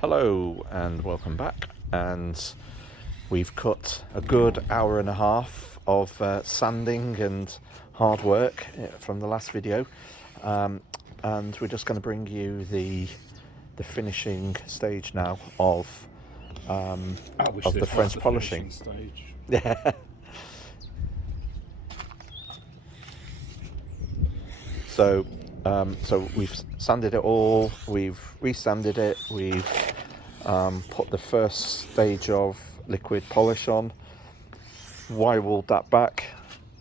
Hello and welcome back, and we've cut a good hour and a half of sanding and hard work from the last video, and we're just going to bring you the finishing stage now of the French polishing. Stage. Yeah. So we've sanded it all, we've resanded it, we've put the first stage of liquid polish on, wire-walled that back,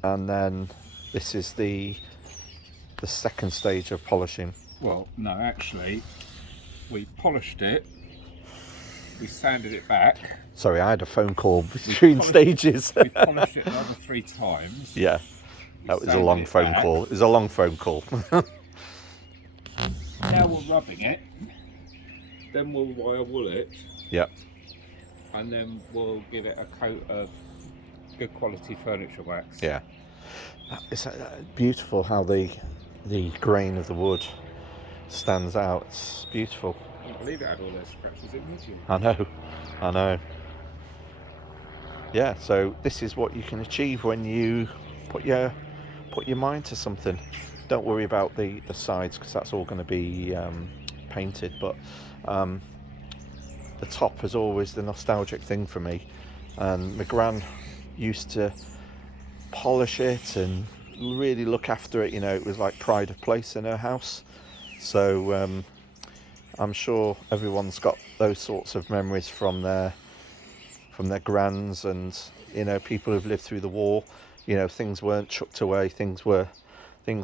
and then this is the second stage of polishing. Well, no, actually, we polished it, we sanded it back. Sorry, I had a phone call between stages. We polished it another 3 times. Yeah, that was a long phone call. It was a long phone call. Now we're rubbing it, then we'll wire wool it. Yeah. And then we'll give it a coat of good quality furniture wax. Yeah. It's beautiful how the grain of the wood stands out. It's beautiful. I can't believe it had all those scratches in, would you? I know. Yeah, so this is what you can achieve when you put your mind to something. Don't worry about the sides, because that's all going to be painted, but the top is always the nostalgic thing for me. And my gran used to polish it and really look after it. You know, it was like pride of place in her house. So I'm sure everyone's got those sorts of memories from their grans, and you know, people who've lived through the war. You know, things weren't chucked away, things were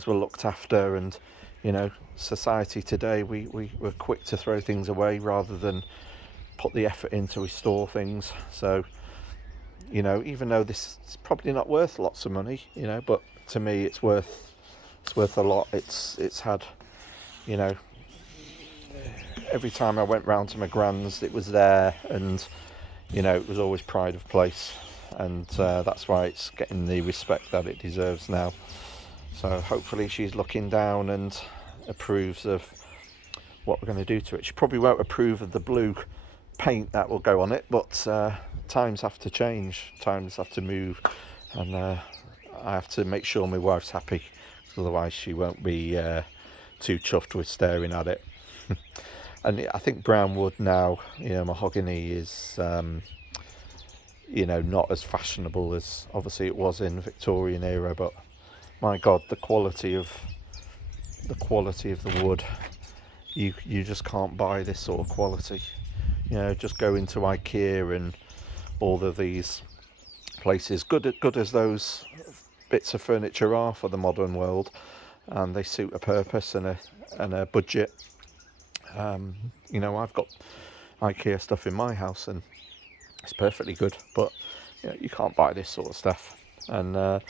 looked after, and you know, society today, we're quick to throw things away rather than put the effort in to restore things. So, you know, even though this is probably not worth lots of money, you know, but to me it's worth a lot. It's had, you know, every time I went round to my gran's, it was there, and you know, it was always pride of place, and that's why it's getting the respect that it deserves now. So hopefully she's looking down and approves of what we're going to do to it. She probably won't approve of the blue paint that will go on it, but times have to change, times have to move, and I have to make sure my wife's happy, otherwise she won't be too chuffed with staring at it. And I think brown wood now, you know, mahogany is you know, not as fashionable as obviously it was in Victorian era, but my God, the quality of the wood, you just can't buy this sort of quality. You know, just go into IKEA and all of these places, good as those bits of furniture are for the modern world, and they suit a purpose and a budget. You know, I've got IKEA stuff in my house and it's perfectly good, but you know, you can't buy this sort of stuff. And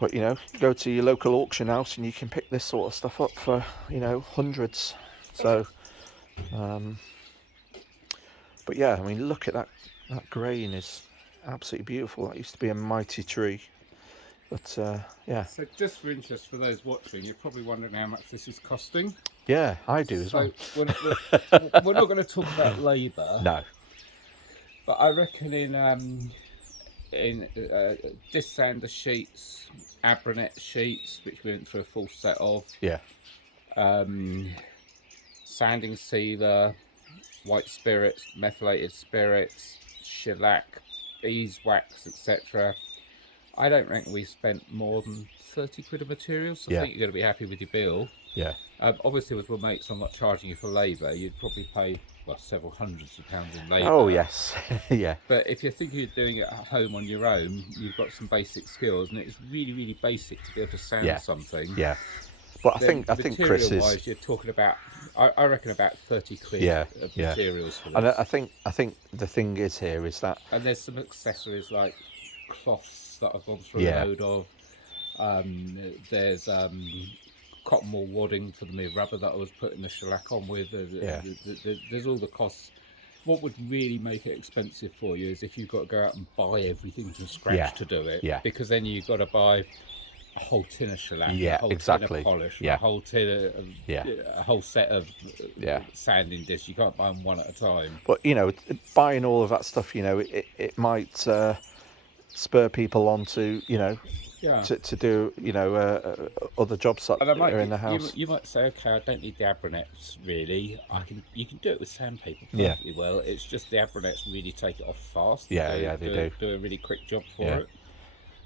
but you know, go to your local auction house and you can pick this sort of stuff up for, you know, hundreds. So but yeah, I mean, look at that grain is absolutely beautiful. That used to be a mighty tree. But yeah. So just for interest, for those watching, you're probably wondering how much this is costing. Yeah, I do as well. We're not going to talk about labour. No. But I reckon in disc sander sheets, abranet sheets, which we went through a full set of. Yeah. Sanding sealer, white spirits, methylated spirits, shellac, beeswax, etc. I don't reckon we spent more than 30 quid of materials. So I think you're going to be happy with your bill. Yeah. Obviously, as we're mates, I'm not charging you for labour. You'd probably pay, well, several hundreds of pounds in labour. Oh yes. Yeah. But if you're thinking of doing it at home on your own, you've got some basic skills, and it's really, really basic to be able to sand something. Yeah. But I think Chris is. You're talking about, I reckon, about 30 quid of materials for this. And I think the thing is here is that. And there's some accessories like cloths that I've gone through a load of. There's cotton wool wadding for the mere rubber that I was putting the shellac on with. There's all the costs. What would really make it expensive for you is if you've got to go out and buy everything from scratch to do it. Yeah. Because then you've got to buy a whole tin of shellac, Yeah, a whole exactly. tin of polish, Yeah. a whole tin of, Yeah. a whole set of Yeah. sanding discs. You can't buy them one at a time. But buying all of that stuff, it might spur people on to, Yeah. to do, other jobs that And I are might in the house. you might say, okay, I don't need the abronets really. You can do it with sandpaper Yeah. perfectly well. It's just the abronets really take it off fast. Yeah, yeah, they do. Do a really quick job for Yeah. it.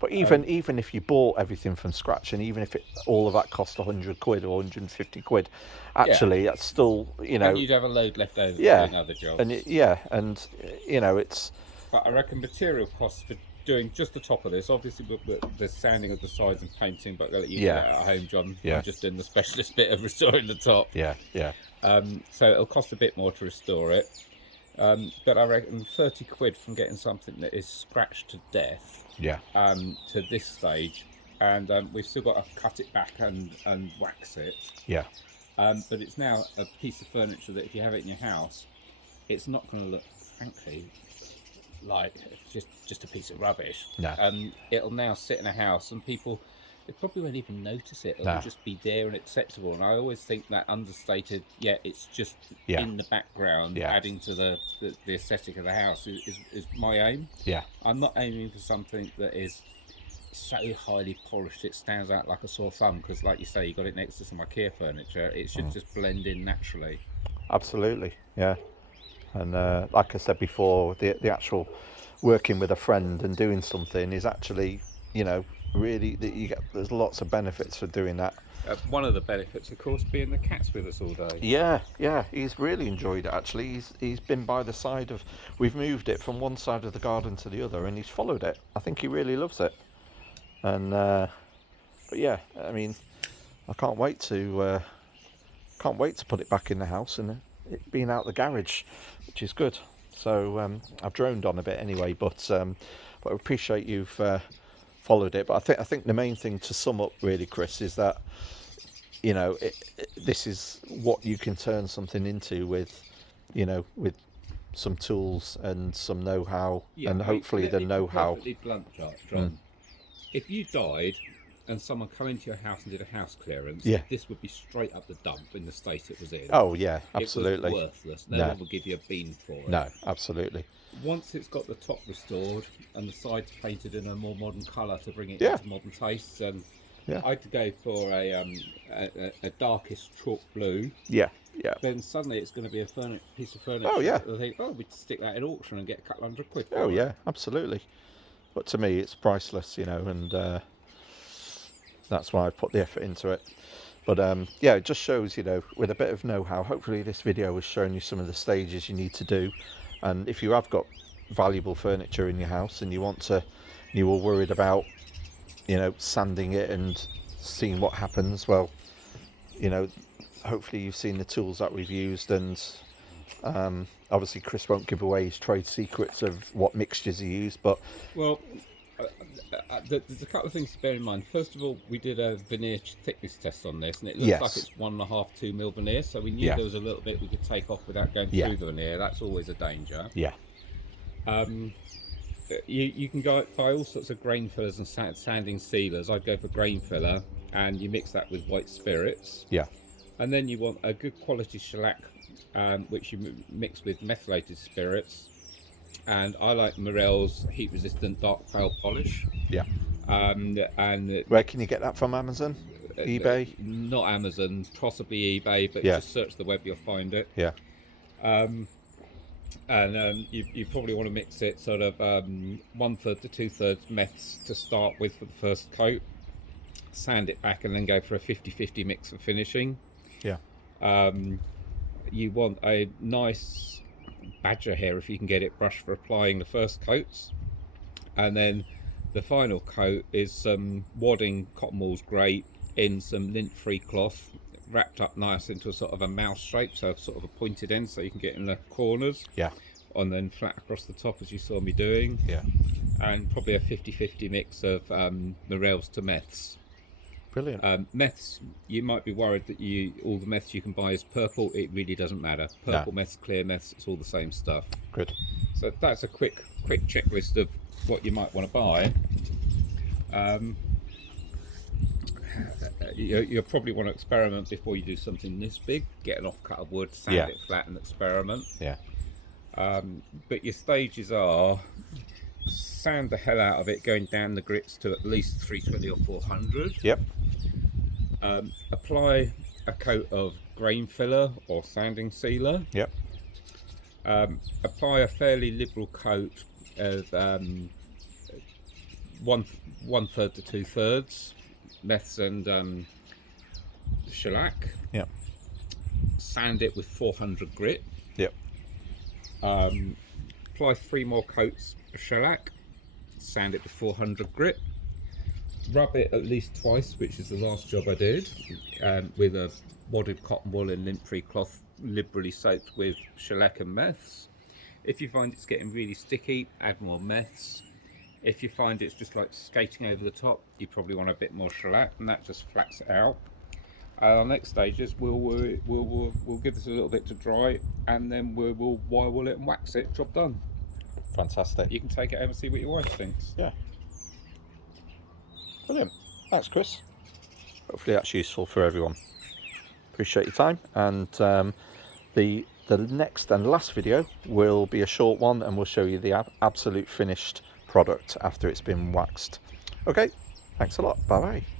But even if you bought everything from scratch, and even if all of that cost 100 quid or 150 quid, Yeah. actually that's still, And you'd have a load left over for yeah, doing other jobs. and yeah, and it's But I reckon material costs for doing just the top of this, obviously with the sanding of the sides and painting, but I'll let you do Yeah. that at home, John. Yeah. I'm just doing the specialist bit of restoring the top. yeah, yeah, So it'll cost a bit more to restore it. But I reckon 30 quid from getting something that is scratched to death yeah, to this stage. And we've still got to cut it back and wax it. yeah, But it's now a piece of furniture that if you have it in your house, it's not going to look, frankly, like just a piece of rubbish. No. It'll now sit in a house and people, they probably won't even notice it. It'll No. just be there and acceptable. And I always think that understated, it's just Yeah. in the background, Yeah. adding to the aesthetic of the house is my aim. yeah, I'm not aiming for something that is so highly polished it stands out like a sore thumb, because like you say, you got it next to some IKEA furniture. It should just blend in naturally. absolutely, yeah. And like I said before, the actual working with a friend and doing something is actually, really that you get. There's lots of benefits for doing that. One of the benefits, of course, being the cat's with us all day. Yeah, yeah, he's really enjoyed it actually. He's been by the side of. We've moved it from one side of the garden to the other, and he's followed it. I think he really loves it. And but yeah, I mean, I can't wait to put it back in the house and it being out the garage, which is good. So I've droned on a bit anyway, but I appreciate you've followed it. But I think the main thing to sum up really, Chris, is that this is what you can turn something into with some tools and some know-how, and hopefully the know-how. Perfectly blunt, John. If you died and someone come into your house and did a house clearance, Yeah. this would be straight up the dump in the state it was in. Oh yeah, absolutely. It was worthless. No one would give you a bean for it. No, absolutely. Once it's got the top restored and the sides painted in a more modern colour to bring it Yeah. into modern tastes, Yeah. I'd go for a darkest chalk blue. Yeah, yeah. Then suddenly it's going to be a piece of furniture. Oh, yeah. I think, we'd stick that in auction and get a couple hundred quid for Oh it. yeah, absolutely. But to me, it's priceless, and that's why I put the effort into it. But yeah, it just shows, with a bit of know-how. Hopefully, this video has shown you some of the stages you need to do. And if you have got valuable furniture in your house and you were worried about, sanding it and seeing what happens, well, hopefully you've seen the tools that we've used, and obviously Chris won't give away his trade secrets of what mixtures he used, but Well, there's a couple of things to bear in mind. First of all, we did a veneer thickness test on this, and it looks Yes. like it's 1.5, 2 mil veneer. So we knew Yeah. there was a little bit we could take off without going Yeah. through the veneer. That's always a danger. yeah, You can go buy all sorts of grain fillers and sanding sealers. I'd go for grain filler, and you mix that with white spirits. yeah, And then you want a good quality shellac, which you mix with methylated spirits. And I like Morel's heat resistant dark pale polish. yeah. And Where can you get that from? Amazon, eBay? not Amazon, possibly eBay, but Yeah. just search the web, you'll find it. Yeah, You probably want to mix it sort of 1/3 to 2/3 meths to start with for the first coat, sand it back, and then go for a 50-50 mix for finishing. yeah, You want a nice badger hair, if you can get it, brush for applying the first coats, and then the final coat is some wadding cotton wool's great in some lint-free cloth, wrapped up nice into a sort of a mouse shape, so sort of a pointed end, so you can get in the corners, yeah, and then flat across the top, as you saw me doing. yeah. And probably a 50-50 mix of Morels to meths. Brilliant. Meths, you might be worried that all the meths you can buy is purple. It really doesn't matter. Purple meths, clear meths, it's all the same stuff. Good. So that's a quick checklist of what you might want to buy. you'll probably want to experiment before you do something this big. Get an off cut of wood, sand Yeah. it flat, and experiment. Yeah. But your stages are sand the hell out of it, going down the grits to at least 320 or 400. Yep. Apply a coat of grain filler or sanding sealer. Yep. Apply a fairly liberal coat of one third to 2/3 meths and shellac. Yep. Sand it with 400 grit. Yep. Apply 3 more coats of shellac. Sand it with 400 grit. Rub it at least twice, which is the last job I did, with a wadded cotton wool and lint-free cloth liberally soaked with shellac and meths. If you find it's getting really sticky, add more meths. If you find it's just like skating over the top, you probably want a bit more shellac, and that just flats it out. Our next stage is we'll give this a little bit to dry, and then we'll wire wool it and wax it. Job done. Fantastic. You can take it home and see what your wife thinks. Yeah. Brilliant. Thanks, Chris. Hopefully that's useful for everyone. Appreciate your time. And the next and last video will be a short one, and we'll show you the absolute finished product after it's been waxed. Okay. Thanks a lot. Bye bye.